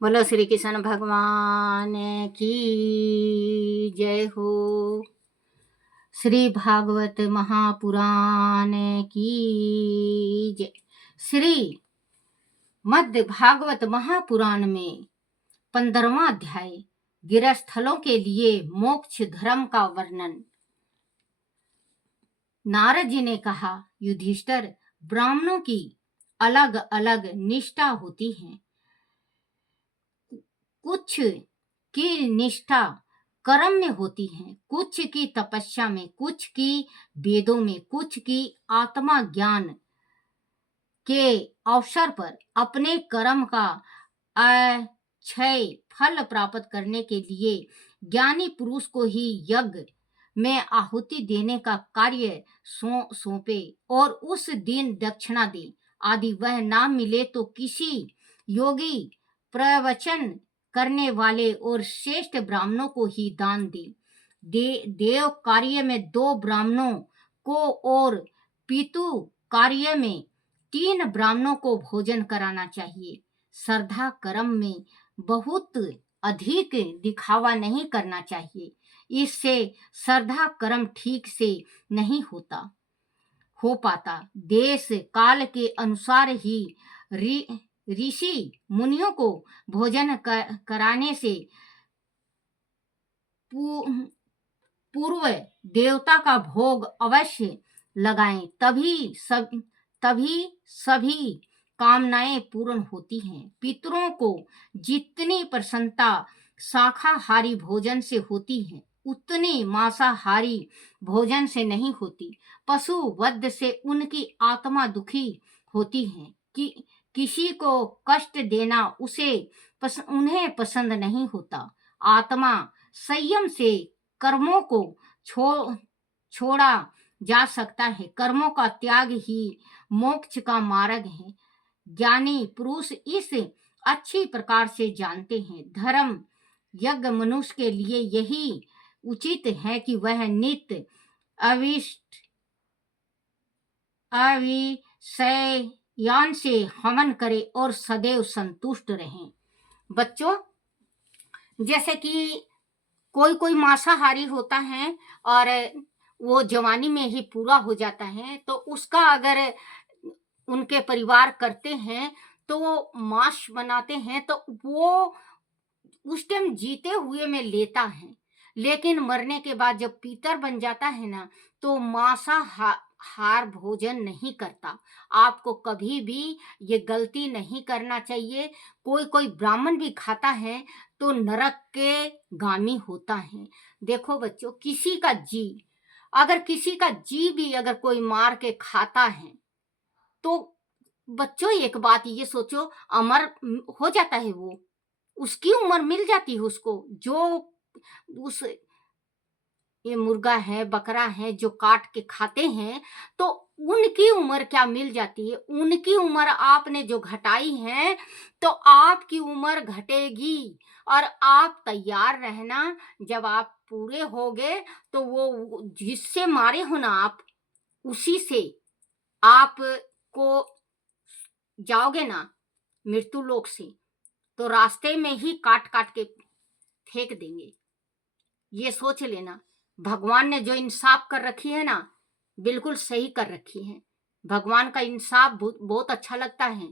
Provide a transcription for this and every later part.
बोलो श्री कृष्ण भगवान की जय हो। श्री भागवत महापुराण की जय। श्री मध्य भागवत महापुराण में 15वां अध्याय गिरस्थलों के लिए मोक्ष धर्म का वर्णन। नारद जी ने कहा, युधिष्ठिर, ब्राह्मणों की अलग अलग निष्ठा होती है। कुछ की निष्ठा कर्म में होती है, कुछ की तपस्या में, कुछ की वेदों में, कुछ की आत्मा ज्ञान के अवसर पर अपने कर्म का अक्षय फल प्राप्त करने के लिए ज्ञानी पुरुष को ही यज्ञ में आहुति देने का कार्य सौंपे और उस दिन दक्षिणा दे आदि वह ना मिले तो किसी योगी प्रवचन करने वाले और श्रेष्ठ ब्राह्मणों को ही दान दे। देव कार्य में 2 ब्राह्मणों को और पितु कार्य में 3 ब्राह्मणों को भोजन कराना चाहिए। श्रद्धा कर्म में बहुत अधिक दिखावा नहीं करना चाहिए, इससे श्रद्धा कर्म ठीक से नहीं हो पाता। देश काल के अनुसार ही ऋषि मुनियों को भोजन कराने से पूर्व देवता का भोग अवश्य लगाएं, तभी सभी कामनाएं पूर्ण होती हैं। पितरों को जितनी प्रसन्नता शाकाहारी भोजन से होती है, उतनी मांसाहारी भोजन से नहीं होती। पशु वध से उनकी आत्मा दुखी होती है कि किसी को कष्ट देना उन्हें पसंद नहीं होता। आत्मा संयम से कर्मों को छोड़ा जा सकता है। कर्मों का त्याग ही मोक्ष का मार्ग है। ज्ञानी पुरुष इस अच्छी प्रकार से जानते हैं। धर्म यज्ञ मनुष्य के लिए यही उचित है कि वह नित्य अविषयान से हवन करे और सदैव संतुष्ट रहें। बच्चों, जैसे कि कोई मांसाहारी होता है और वो जवानी में ही पूरा हो जाता है, तो उसका अगर उनके परिवार करते हैं तो वो मांस बनाते हैं तो वो उस टाइम जीते हुए में लेता है, लेकिन मरने के बाद जब पीतर बन जाता है ना, तो मांसाहार भोजन नहीं करता। आपको कभी भी ये गलती नहीं करना चाहिए। कोई ब्राह्मण भी खाता है तो नरक के गामी होता है। देखो बच्चों, किसी का जी भी अगर कोई मार के खाता है तो बच्चों एक बात ये सोचो, अमर हो जाता है वो, उसकी उम्र मिल जाती है उसको। जो उस ये मुर्गा है, बकरा है जो काट के खाते हैं, तो उनकी उम्र क्या मिल जाती है। उनकी उम्र आपने जो घटाई है तो आपकी उम्र घटेगी। और आप तैयार रहना, जब आप पूरे हो गए तो वो जिससे मारे हो ना आप, उसी से आप को जाओगे ना मृत्यु लोक से, तो रास्ते में ही काट काट के फेंक देंगे। ये सोच लेना। भगवान ने जो इंसाफ कर रखी है ना, बिल्कुल सही कर रखी है। भगवान का इंसाफ बहुत अच्छा लगता है,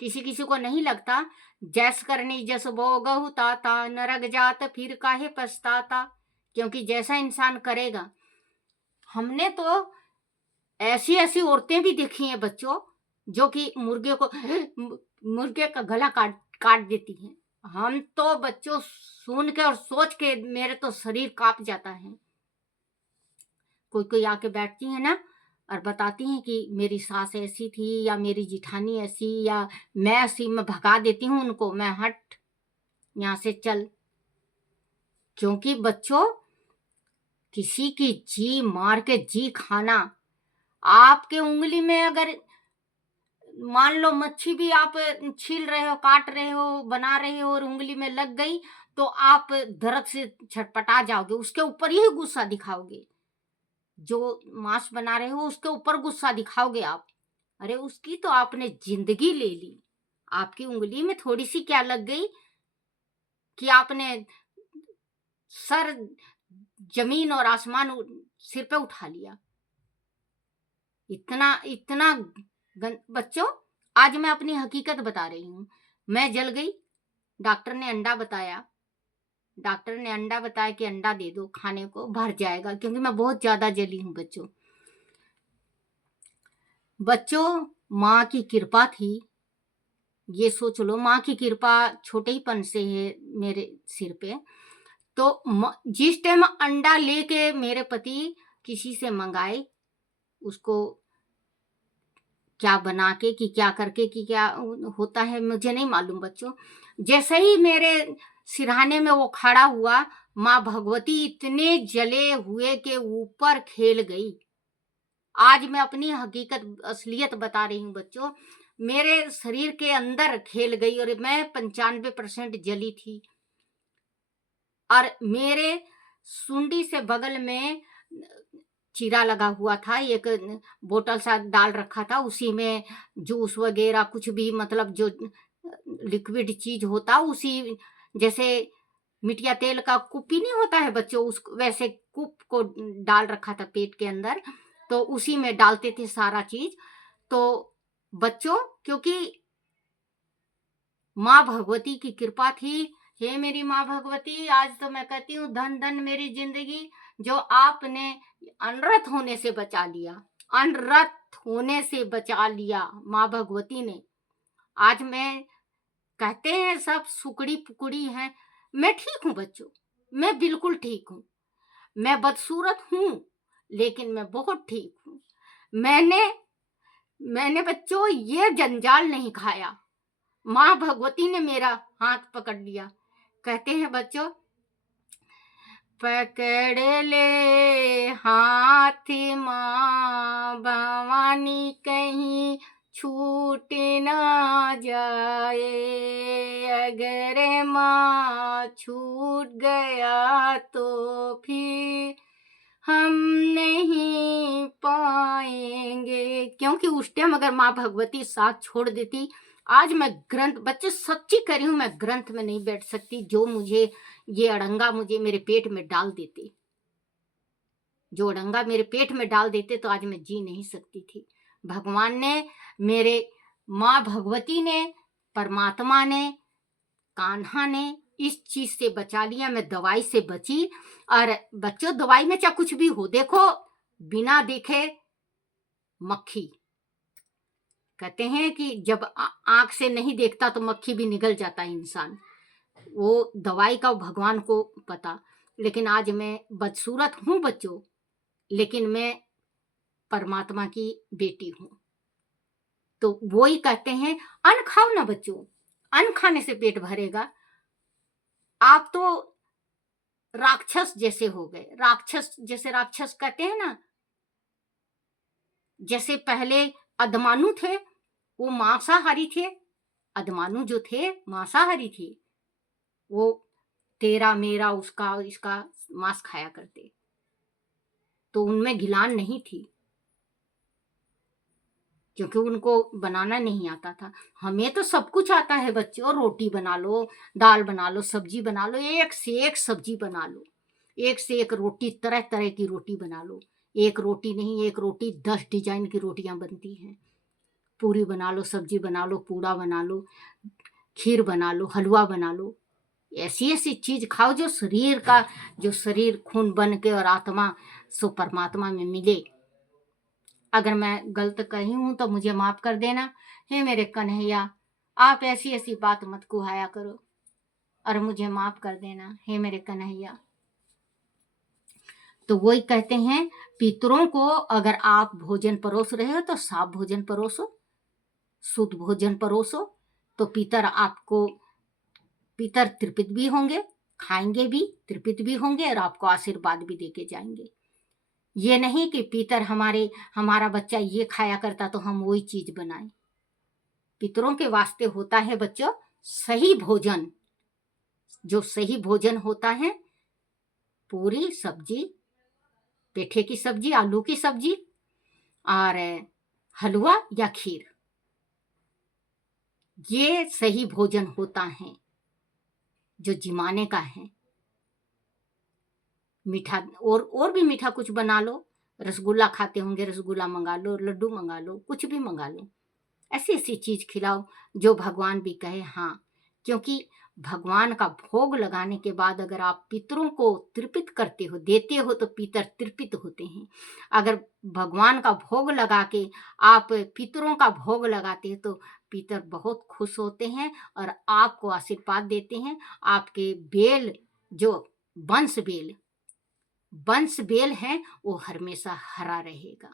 किसी किसी को नहीं लगता। जैस करनी जस भोगहु ताता, नरक जात फिर काहे पछताता। क्योंकि जैसा इंसान करेगा। हमने तो ऐसी ऐसी औरतें भी देखी हैं बच्चों, जो कि मुर्गे का गला काट देती हैं। हम तो बच्चों सुन के और सोच के मेरे तो शरीर कांप जाता है। कोई आके बैठती है ना और बताती हैं कि मेरी सास ऐसी थी या मेरी जिठानी ऐसी या मैं ऐसी, मैं भगा देती हूँ उनको, मैं हट यहाँ से चल। क्योंकि बच्चों, किसी की जी मार के जी खाना, आपके उंगली में अगर मान लो मच्छी भी आप छील रहे हो, काट रहे हो, बना रहे हो और उंगली में लग गई, तो आप दर्द से छटपटा जाओगे, उसके ऊपर ही गुस्सा दिखाओगे। जो मांस बना रहे हो उसके ऊपर गुस्सा दिखाओगे आप। अरे उसकी तो आपने जिंदगी ले ली, आपकी उंगली में थोड़ी सी क्या लग गई, कि आपने सर जमीन और आसमान सिर पे उठा लिया। इतना इतना बच्चों, आज मैं अपनी हकीकत बता रही हूँ। मैं जल गई। डॉक्टर ने अंडा बताया। डॉक्टर ने अंडा बताया कि अंडा दे दो खाने को, भर जाएगा, क्योंकि मैं बहुत ज्यादा जली हूँ बच्चों। बच्चों, माँ की कृपा थी। ये सोच लो, माँ की कृपा छोटे ही पन से है मेरे सिर पे। तो जिस टाइम अंडा लेके मेरे पति किसी से मंगाए, उसको क्या बना के कि क्या करके कि क्या होता है मुझे नहीं मालूम बच्चों। जैसे ही मेरे सिरहाने में वो खड़ा हुआ, माँ भगवती इतने जले हुए के ऊपर खेल गई। आज मैं अपनी हकीकत असलियत बता रही हूँ बच्चों। मेरे शरीर के अंदर खेल गई और मैं 95% जली थी। और मेरे सुंडी से बगल में चीरा लगा हुआ था, एक बोतल सा डाल रखा था, उसी में जूस वगैरह कुछ भी, मतलब जो लिक्विड चीज होता, उसी जैसे मिटिया तेल का कुप्पी नहीं होता है बच्चों, उस वैसे कुप को डाल रखा था पेट के अंदर। तो उसी में डालते थे सारा चीज। तो बच्चों, क्योंकि माँ भगवती की कृपा थी। हे मेरी माँ भगवती, आज तो मैं कहती हूँ धन धन मेरी जिंदगी, जो आपने अनरत होने से बचा लिया। अनरत होने से बचा लिया माँ भगवती ने। आज मैं, कहते हैं सब सुकड़ी पुकड़ी हैं, मैं ठीक हूँ बच्चों, मैं बिल्कुल ठीक हूँ। मैं बदसूरत हूँ, लेकिन मैं बहुत ठीक हूँ। मैंने बच्चों ये जंजाल नहीं खाया। माँ भगवती ने मेरा हाथ पकड़ लिया। कहते हैं बच्चों, पकड़ ले हाथ माँ भवानी, कहीं छूट ना जाए। अगर माँ छूट गया तो फिर हम नहीं पाएंगे। क्योंकि उस टाइम अगर माँ भगवती साथ छोड़ देती, आज मैं ग्रंथ, बच्चे सच्ची कह रही हूँ, मैं ग्रंथ में नहीं बैठ सकती। जो मुझे ये अड़ंगा मुझे मेरे पेट में डाल देते, जो अड़ंगा मेरे पेट में डाल देते, तो आज मैं जी नहीं सकती थी। भगवान ने, मेरे माँ भगवती ने, परमात्मा ने, कान्हा ने इस चीज से बचा लिया। मैं दवाई से बची। और बच्चों, दवाई में चाहे कुछ भी हो, देखो बिना देखे मक्खी, कहते हैं कि जब आंख से नहीं देखता तो मक्खी भी निगल जाता है इंसान। वो दवाई का भगवान को पता। लेकिन आज मैं बदसूरत हूं बच्चों, लेकिन मैं परमात्मा की बेटी हूं। तो वो ही कहते हैं, अन्न खाओ ना बच्चों, अन्न खाने से पेट भरेगा। आप तो राक्षस जैसे हो गए। राक्षस जैसे, राक्षस कहते हैं ना, जैसे पहले अदमानु थे, वो मांसाहारी थे। अदमानु जो थे मांसाहारी थे, वो तेरा मेरा उसका इसका मांस खाया करते, तो उनमें घिलान नहीं थी, क्योंकि उनको बनाना नहीं आता था। हमें तो सब कुछ आता है बच्चों। रोटी बना लो, दाल बना लो, सब्जी बना लो, एक से एक सब्जी बना लो, एक से एक रोटी, तरह तरह की रोटी बना लो। एक रोटी नहीं, एक रोटी 10 डिजाइन की रोटियां बनती हैं। पूरी बना लो, सब्जी बना लो, पूड़ा बना लो, खीर बना लो, हलवा बना लो। ऐसी ऐसी चीज खाओ जो शरीर का, जो शरीर खून बन के और आत्मा सो परमात्मा में मिले। अगर मैं गलत कही हूं तो मुझे माफ कर देना। हे मेरे कन्हैया, आप ऐसी ऐसी बात मत कुहाया करो और मुझे माफ कर देना, हे मेरे कन्हैया। तो वही कहते हैं, पितरों को अगर आप भोजन परोस रहे हो तो साफ भोजन परोसो, शुद्ध भोजन परोसो। तो पितर आपको, पितर तृप्त भी होंगे, खाएंगे भी, तृप्त भी होंगे और आपको आशीर्वाद भी देके जाएंगे। ये नहीं कि पितर हमारा बच्चा ये खाया करता तो हम वही चीज बनाएं। पितरों के वास्ते होता है बच्चों सही भोजन। जो सही भोजन होता है, पूरी सब्जी, पेठे की सब्जी, आलू की सब्जी और हलवा या खीर, ये सही भोजन होता है। जो जिमाने का है। मीठा और भी मीठा कुछ बना लो, रसगुल्ला खाते होंगे, रसगुल्ला मंगा लो, लड्डू मंगा लो, कुछ भी मंगा लो। ऐसी ऐसी चीज खिलाओ जो भगवान भी कहे हाँ। क्योंकि भगवान का भोग लगाने के बाद अगर आप पितरों को तृपित करते हो, देते हो, तो पितर तृपित होते हैं। अगर भगवान का भोग लगा के आप पितरों का भोग लगाते हो तो पितर बहुत खुश होते हैं और आपको आशीर्वाद देते हैं। आपके बेल, जो वंश बेल है, वो हमेशा हरा रहेगा।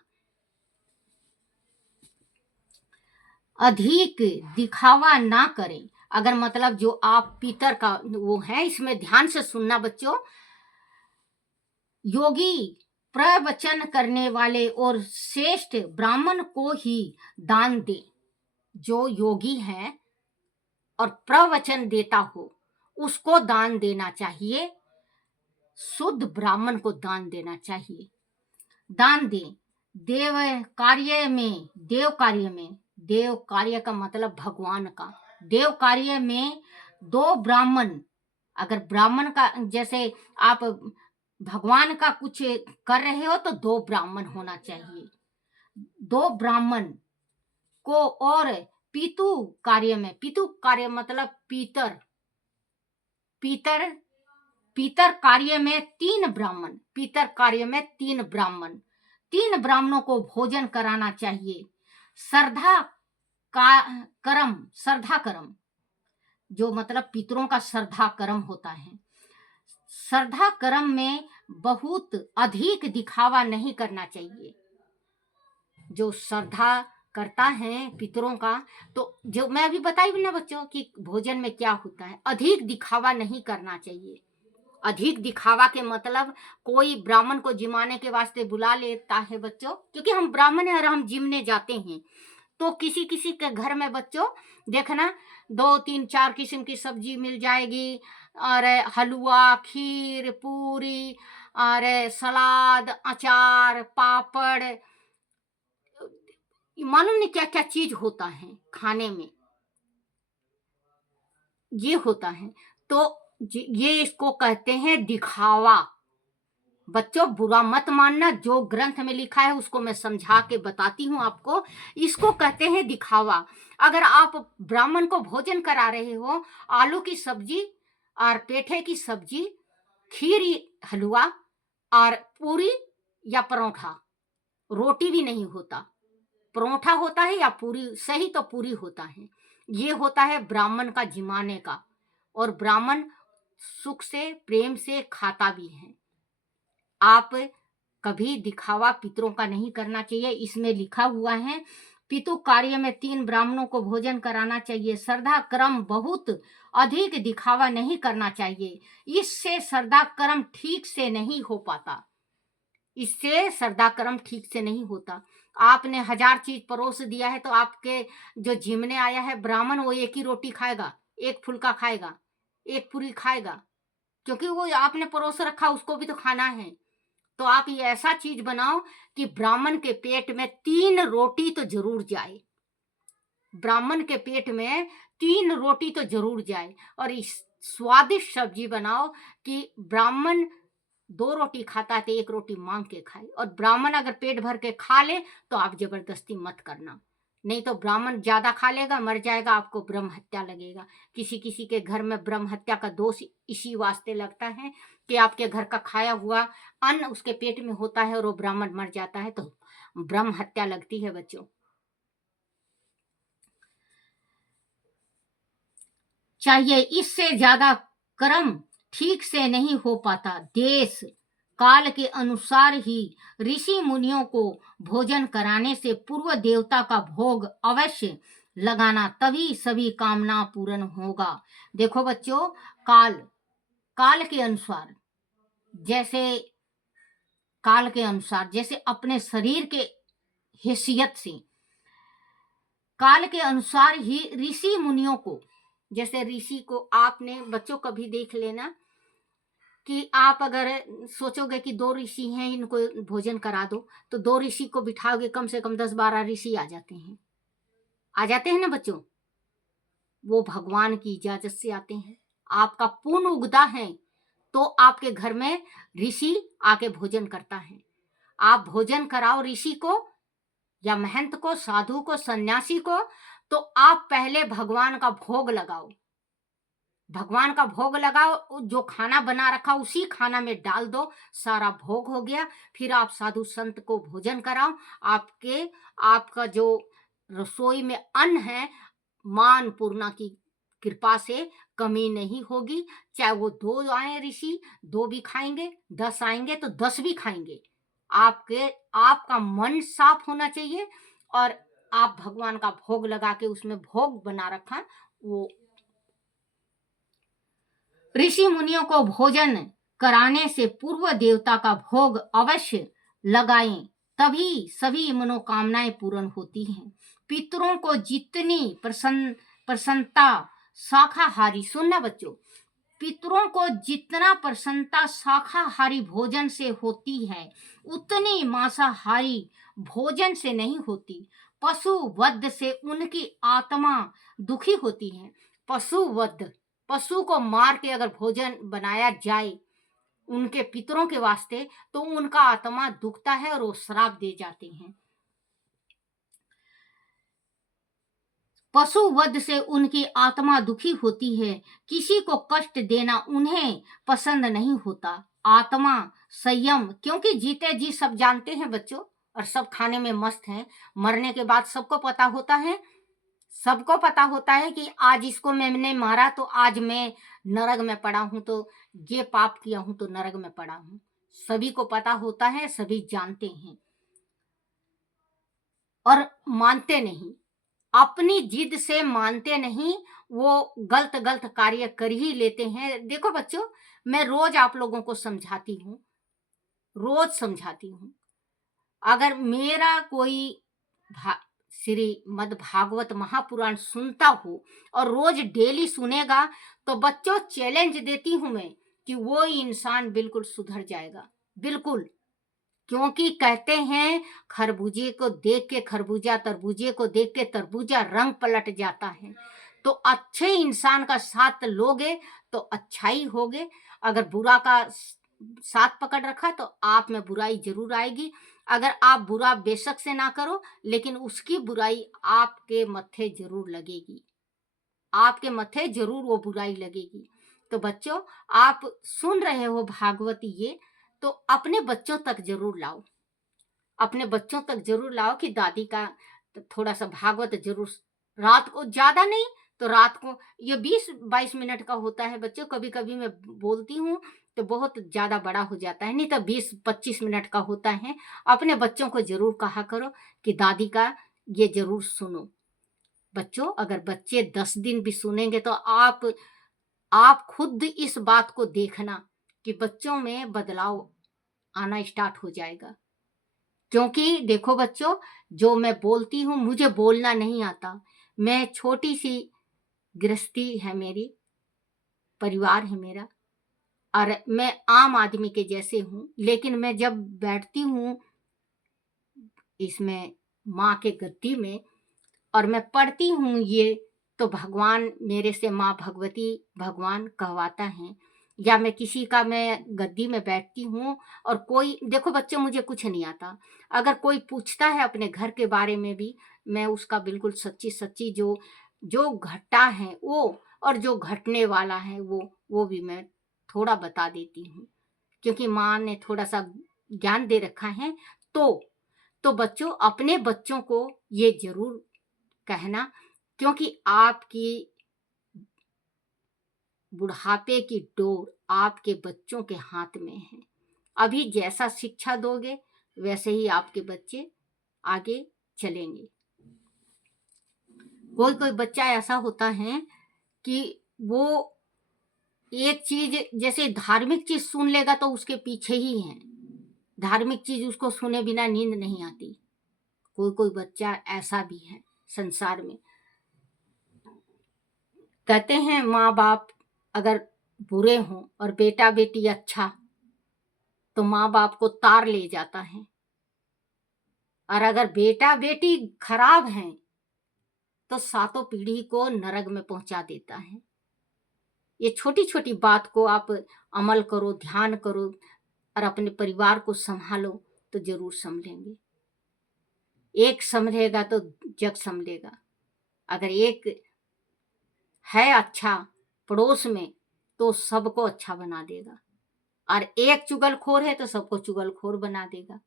अधिक दिखावा ना करें। अगर मतलब जो आप पितर का वो है, इसमें ध्यान से सुनना बच्चों। योगी प्रवचन करने वाले और श्रेष्ठ ब्राह्मण को ही दान दे। जो योगी है और प्रवचन देता हो उसको दान देना चाहिए, शुद्ध ब्राह्मण को दान देना चाहिए। दान दे। देव कार्य में, देव कार्य का मतलब भगवान का। देव कार्य में दो ब्राह्मण, अगर ब्राह्मण का जैसे आप भगवान का कुछ कर रहे हो तो दो ब्राह्मण होना चाहिए। दो ब्राह्मण को, और पितु कार्य मतलब पीतर कार्य में तीन ब्राह्मण, पीतर कार्य में तीन ब्राह्मणों को भोजन कराना चाहिए। श्रद्धा कर्म, जो मतलब पितरों का श्रद्धा कर्म होता है। श्रद्धा कर्म में बहुत अधिक दिखावा नहीं करना चाहिए। जो श्रद्धा करता है पितरों का, तो जो मैं अभी बताई भी ना बच्चों कि भोजन में क्या होता है, अधिक दिखावा नहीं करना चाहिए। अधिक दिखावा के मतलब कोई ब्राह्मण को जिमाने के वास्ते बुला लेता है बच्चों, क्योंकि हम ब्राह्मण हैं और हम जिमने जाते हैं। तो किसी किसी के घर में बच्चों देखना 2 3 4 किस्म की सब्जी मिल जाएगी, और हलवा, खीर, पूरी, और सलाद, अचार, पापड़, मालूम नहीं क्या क्या चीज होता है खाने में, ये होता है। तो ये इसको कहते हैं दिखावा। बच्चों बुरा मत मानना, जो ग्रंथ में लिखा है उसको मैं समझा के बताती हूँ आपको। इसको कहते हैं दिखावा। अगर आप ब्राह्मण को भोजन करा रहे हो, आलू की सब्जी और पेठे की सब्जी, खीर, हलवा और पूरी या परोठा, रोटी भी नहीं होता, परोठा होता है या पूरी, सही तो पूरी होता है। ये होता है ब्राह्मण का जिमाने का, और ब्राह्मण सुख से प्रेम से खाता भी है। आप कभी दिखावा पितरों का नहीं करना चाहिए। इसमें लिखा हुआ है पितु कार्य में 3 ब्राह्मणों को भोजन कराना चाहिए। श्रद्धा कर्म बहुत अधिक दिखावा नहीं करना चाहिए। इससे श्रद्धा कर्म ठीक से नहीं हो पाता। इससे श्रद्धा कर्म ठीक से नहीं होता। आपने 1000 चीज परोस दिया है, तो आपके जो जिमने आया है ब्राह्मण, वो एक ही रोटी खाएगा, एक फुल्का खाएगा, एक पूरी खाएगा, क्योंकि वो आपने परोस रखा, उसको भी तो खाना है। तो आप ये ऐसा चीज बनाओ कि ब्राह्मण के पेट में 3 रोटी तो जरूर जाए। ब्राह्मण के पेट में 3 रोटी तो जरूर जाए। और इस स्वादिष्ट सब्जी बनाओ कि ब्राह्मण 2 रोटी खाता है तो 1 रोटी मांग के खाए। और ब्राह्मण अगर पेट भर के खा ले तो आप जबरदस्ती मत करना, नहीं तो ब्राह्मण ज्यादा खा लेगा, मर जाएगा, आपको ब्रह्म हत्या लगेगा। किसी किसी के घर में ब्रह्म हत्या का दोष इसी वास्ते लगता है कि आपके घर का खाया हुआ अन्न उसके पेट में होता है और वो ब्राह्मण मर जाता है, तो ब्रह्म हत्या लगती है बच्चों। चाहिए, इससे ज्यादा कर्म ठीक से नहीं हो पाता। देश काल के अनुसार ही ऋषि मुनियों को भोजन कराने से पूर्व देवता का भोग अवश्य लगाना, तभी सभी कामना पूर्ण होगा। देखो बच्चों, काल के अनुसार, जैसे काल के अनुसार, जैसे अपने शरीर के हैसियत से, काल के अनुसार ही ऋषि मुनियों को, जैसे ऋषि को आपने बच्चों कभी देख लेना कि आप अगर सोचोगे कि 2 ऋषि हैं, इनको भोजन करा दो, तो 2 ऋषि को बिठाओगे, कम से कम 10-12 ऋषि आ जाते हैं ना बच्चों। वो भगवान की इजाजत से आते हैं। आपका पुण्य उगता है तो आपके घर में ऋषि आके भोजन करता है। आप भोजन कराओ ऋषि को या महंत को, साधु को, सन्यासी को, तो आप पहले भगवान का भोग लगाओ। भगवान का भोग लगाओ, जो खाना बना रखा उसी खाना में डाल दो, सारा भोग हो गया। फिर आप साधु संत को भोजन कराओ। आपका जो रसोई में अन्न है, मां अन्नपूर्णा की कृपा से कमी नहीं होगी। चाहे वो 2 आए ऋषि, 2 भी खाएंगे, 10 आएंगे तो 10 भी खाएंगे। आपका मन साफ होना चाहिए और आप भगवान का भोग लगा के उसमें भोग बना रखा वो। ऋषि मुनियों को भोजन कराने से पूर्व देवता का भोग अवश्य लगाएं, तभी सभी मनोकामनाएं पूर्ण होती हैं। पितरों को जितनी प्रसन्नता शाकाहारी, सुनना बच्चों, पितरों को जितना प्रसन्नता शाकाहारी भोजन से होती है उतनी मांसाहारी भोजन से नहीं होती। पशु वध से उनकी आत्मा दुखी होती है। पशु को मार के अगर भोजन बनाया जाए उनके पितरों के वास्ते तो उनका आत्मा दुखता है और वो श्राप दे जाते हैं। पशु वध से उनकी आत्मा दुखी होती है। किसी को कष्ट देना उन्हें पसंद नहीं होता। आत्मा संयम, क्योंकि जीते जी सब जानते हैं बच्चों और सब खाने में मस्त हैं। मरने के बाद सबको पता होता है कि आज इसको मैंने मारा तो आज मैं नरक में पड़ा हूं, तो ये पाप किया हूं तो नरक में पड़ा हूं। सभी को पता होता है, सभी जानते हैं और मानते नहीं। अपनी जिद से मानते नहीं, वो गलत कार्य कर ही लेते हैं। देखो बच्चों, मैं रोज आप लोगों को समझाती हूँ। अगर मेरा कोई श्रीमद् भागवत महापुराण सुनता हो और रोज डेली सुनेगा तो बच्चों चैलेंज देती हूं मैं कि वो इंसान बिल्कुल सुधर जाएगा, बिल्कुल। क्योंकि कहते हैं खरबूजे को देख के खरबूजा, तरबूजे को देख के तरबूजा रंग पलट जाता है। तो अच्छे इंसान का साथ लोगे तो अच्छाई होगे। अगर बुरा का साथ पकड़ रखा तो आप में बुराई जरूर आएगी। अगर आप बुरा बेशक से ना करो, लेकिन उसकी बुराई आपके मत्थे जरूर लगेगी, आपके मत्थे जरूर वो बुराई लगेगी। तो बच्चों, आप सुन रहे हो भागवत ये, तो अपने बच्चों तक जरूर लाओ, अपने बच्चों तक जरूर लाओ कि दादी का थोड़ा सा भागवत जरूर, रात को, ज्यादा नहीं तो रात को, ये 20-22 मिनट का होता है बच्चों। कभी कभी मैं बोलती हूँ तो बहुत ज्यादा बड़ा हो जाता है, नहीं तो 20-25 मिनट का होता है। अपने बच्चों को जरूर कहा करो कि दादी का ये जरूर सुनो। बच्चों, अगर बच्चे 10 दिन भी सुनेंगे तो आप खुद इस बात को देखना कि बच्चों में बदलाव आना स्टार्ट हो जाएगा। क्योंकि देखो बच्चों, जो मैं बोलती हूँ, मुझे बोलना नहीं आता। मैं छोटी सी गृहस्थी है मेरी, परिवार है मेरा, और मैं आम आदमी के जैसे हूँ। लेकिन मैं जब बैठती हूँ इसमें माँ के गद्दी में और मैं पढ़ती हूँ ये, तो भगवान मेरे से माँ भगवती भगवान कहवाता है। या मैं किसी का, मैं गद्दी में बैठती हूँ और कोई, देखो बच्चों मुझे कुछ नहीं आता, अगर कोई पूछता है अपने घर के बारे में भी, मैं उसका बिल्कुल सच्ची सच्ची जो जो घटा है वो और जो घटने वाला है वो भी मैं थोड़ा बता देती हूँ। क्योंकि माँ ने थोड़ा सा ज्ञान दे रखा है। तो बच्चों, अपने बच्चों को ये जरूर कहना, क्योंकि आपकी बुढ़ापे की डोर आपके बच्चों के हाथ में है। अभी जैसा शिक्षा दोगे वैसे ही आपके बच्चे आगे चलेंगे। कोई बच्चा ऐसा होता है कि वो एक चीज, जैसे धार्मिक चीज सुन लेगा तो उसके पीछे ही है। धार्मिक चीज उसको सुने बिना नींद नहीं आती। कोई बच्चा ऐसा भी है संसार में। कहते हैं माँ बाप अगर बुरे हों और बेटा बेटी अच्छा, तो माँ बाप को तार ले जाता है, और अगर बेटा बेटी खराब हैं तो सातों पीढ़ी को नरक में पहुंचा देता है। ये छोटी छोटी बात को आप अमल करो, ध्यान करो और अपने परिवार को संभालो तो जरूर संभलेंगे। एक संभलेगा तो जग संभलेगा। अगर एक है अच्छा पड़ोस में तो सबको अच्छा बना देगा, और एक चुगलखोर है तो सबको चुगलखोर बना देगा।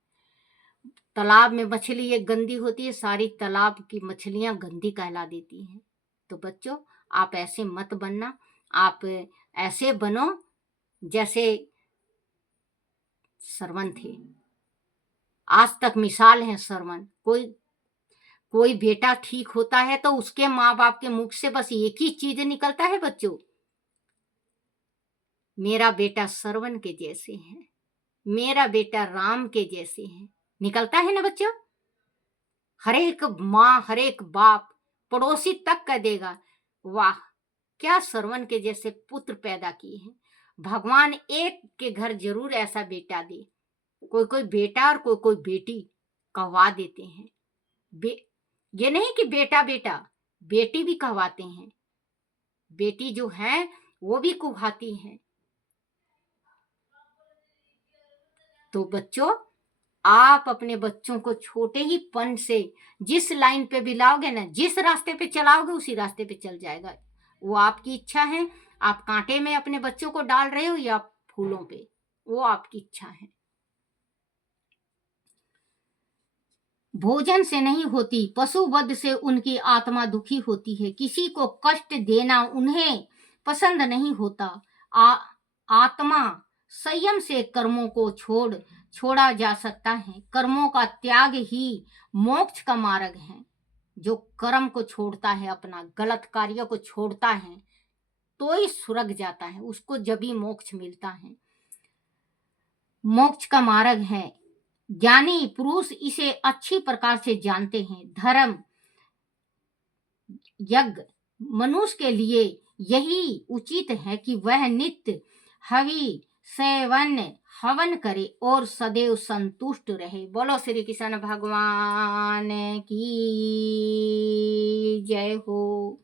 तालाब में मछली एक गंदी होती है, सारी तालाब की मछलियां गंदी कहला देती हैं। तो बच्चों, आप ऐसे मत बनना, आप ऐसे बनो जैसे सरवन थे। आज तक मिसाल है सरवन। कोई बेटा ठीक होता है तो उसके माँ बाप के मुख से बस एक ही चीज निकलता है बच्चों, मेरा बेटा सरवन के जैसे है, मेरा बेटा राम के जैसे है। निकलता है ना बच्चों? हर एक माँ, हर एक बाप, पड़ोसी तक कह देगा, वाह क्या सरवन के जैसे पुत्र पैदा किए हैं। भगवान एक के घर जरूर ऐसा बेटा दे। कोई कोई बेटा और कोई कोई बेटी कहवा देते हैं। ये नहीं कि बेटा बेटा, बेटी भी कहवाते हैं। बेटी जो है वो भी कुहाती हैं। तो बच्चों, आप अपने बच्चों को छोटे ही पन से जिस लाइन पे भी लाओगे ना, जिस रास्ते पे चलाओगे उसी रास्ते पे चल जाएगा। वो आपकी इच्छा है। आप कांटे में अपने बच्चों को डाल रहे हो या फूलों पे, वो आपकी इच्छा है। भोजन से नहीं होती, पशु वध से उनकी आत्मा दुखी होती है। किसी को कष्ट देना उन्हें पसंद नहीं होता। आत्मा संयम से कर्मों को छोड़ा जा सकता है। कर्मों का त्याग ही मोक्ष का मार्ग है। जो कर्म को छोड़ता है, अपना गलत कार्य को छोड़ता है, तो ही स्वर्ग जाता है, उसको जब ही मोक्ष मिलता है। मोक्ष का मार्ग है। ज्ञानी पुरुष इसे अच्छी प्रकार से जानते हैं। धर्म यज्ञ मनुष्य के लिए यही उचित है कि वह नित्य हवन करे और सदैव संतुष्ट रहे। बोलो श्री कृष्ण भगवान की जय हो।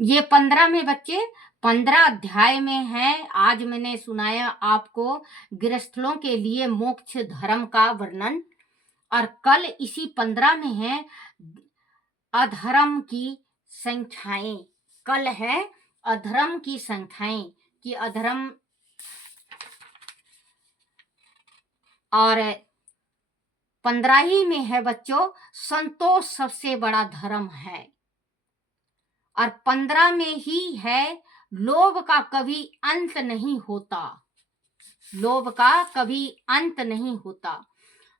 ये 15 में बच्चे 15 अध्याय में है। आज मैंने सुनाया आपको गृहस्थलों के लिए मोक्ष धर्म का वर्णन, और कल इसी 15 में है अधर्म की संख्याएं। कल है अधर्म की संख्याएं कि अधर्म, और 15 ही में है बच्चों संतोष सबसे बड़ा धर्म है, और 15 में ही है लोभ का कभी अंत नहीं होता। लोभ का कभी अंत नहीं होता।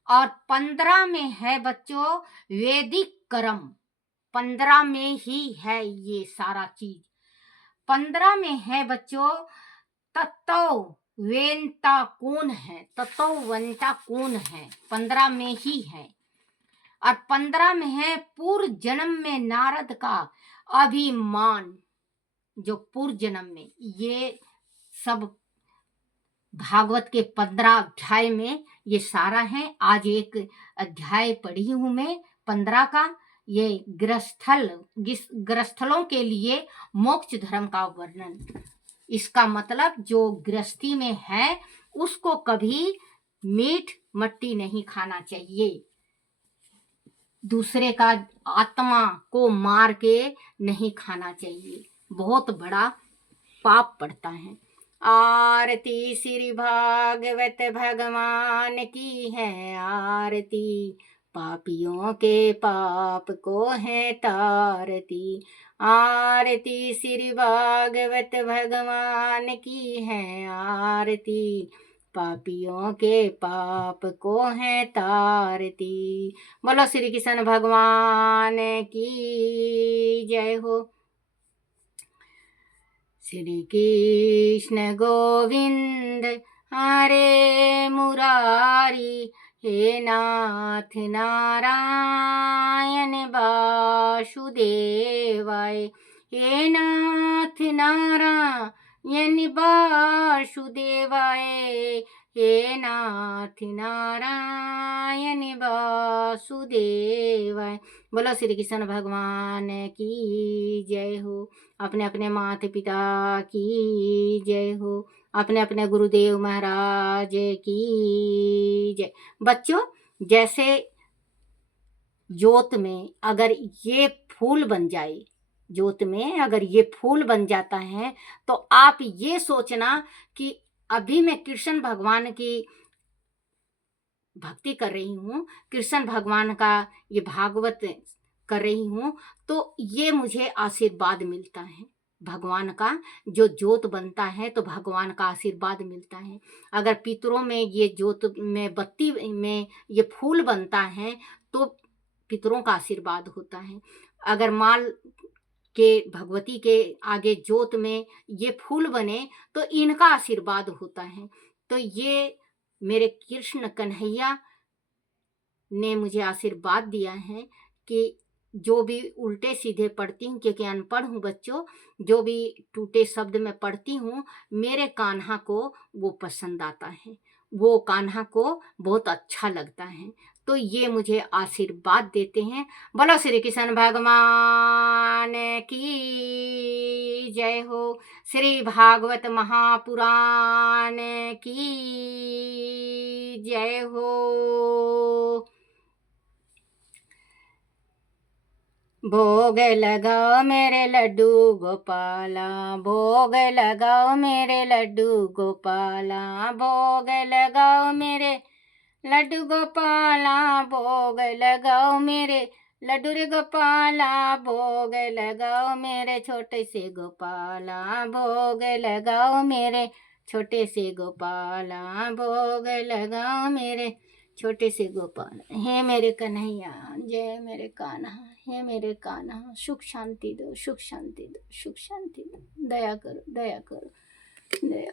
और 15 में है बच्चों वैदिक कर्म। 15 में ही है ये सारा चीज। 15 में है बच्चों तत्व वेंता कौन है, तत्ववंता कौन है, 15 में ही है। और 15 में है पूर्व जन्म में नारद का अभिमान। जो पूर्व जन्म में, ये सब भागवत के 15 अध्याय में ये सारा है। आज एक अध्याय पढ़ी हूं मैं 15 का। ये गृहस्थलों के लिए मोक्ष धर्म का वर्णन। इसका मतलब जो गृहस्थी में है उसको कभी मीठ मट्टी नहीं खाना चाहिए। दूसरे का आत्मा को मार के नहीं खाना चाहिए, बहुत बड़ा पाप पड़ता है। आरती श्री भागवत भगवान की है आरती, पापियों के पाप को है तारती। आरती श्री भागवत भगवान की है आरती, पापियों के पाप को है तारती। बोलो श्री कृष्ण भगवान की जय हो। श्री कृष्ण गोविंद हरे मुरारी, हे नाथ नारायण वासुदेवाय, हे नाथ नारायण वासुदेवाय, हे नाथ नारायण वासुदेवाय। बोलो श्री कृष्ण भगवान की जय हो। अपने अपने माता पिता की जय हो, अपने अपने गुरुदेव महाराज की जय। बच्चों, जैसे जोत में अगर ये फूल बन जाए, जोत में अगर ये फूल बन जाता है, तो आप ये सोचना कि अभी मैं कृष्ण भगवान की भक्ति कर रही हूँ, कृष्ण भगवान का ये भागवत कर रही हूँ, तो ये मुझे आशीर्वाद मिलता है भगवान का। जो जोत बनता है तो भगवान का आशीर्वाद मिलता है। अगर पितरों में ये जोत में बत्ती में ये फूल बनता है तो पितरों का आशीर्वाद होता है। अगर माल के भगवती के आगे जोत में ये फूल बने तो इनका आशीर्वाद होता है। तो ये मेरे कृष्ण कन्हैया ने मुझे आशीर्वाद दिया है कि जो भी उल्टे सीधे पढ़ती हूँ, क्योंकि अनपढ़ हूँ बच्चों, जो भी टूटे शब्द मैं पढ़ती हूँ, मेरे कान्हा को वो पसंद आता है, वो कान्हा को बहुत अच्छा लगता है। तो ये मुझे आशीर्वाद देते हैं। बोलो श्री कृष्ण भगवान की जय हो, श्री भागवत महापुराण की जय हो। भोग लगाओ मेरे लड्डू गोपाला, भोग लगाओ मेरे लड्डू गोपाला, भोग लगाओ मेरे लड्डू गोपाला, भोग लगाओ मेरे लड्डू रे गोपाला, भोग लगाओ मेरे छोटे से गोपाला, भोग लगाओ मेरे छोटे से गोपाला, भोग लगाओ मेरे छोटे से गोपाल। हे मेरे कन्हैया, जय मेरे कान्हा, हे मेरे कान्हा, सुख शांति दो, सुख शांति दो, सुख शांति दो, दया करो, दया करो, दया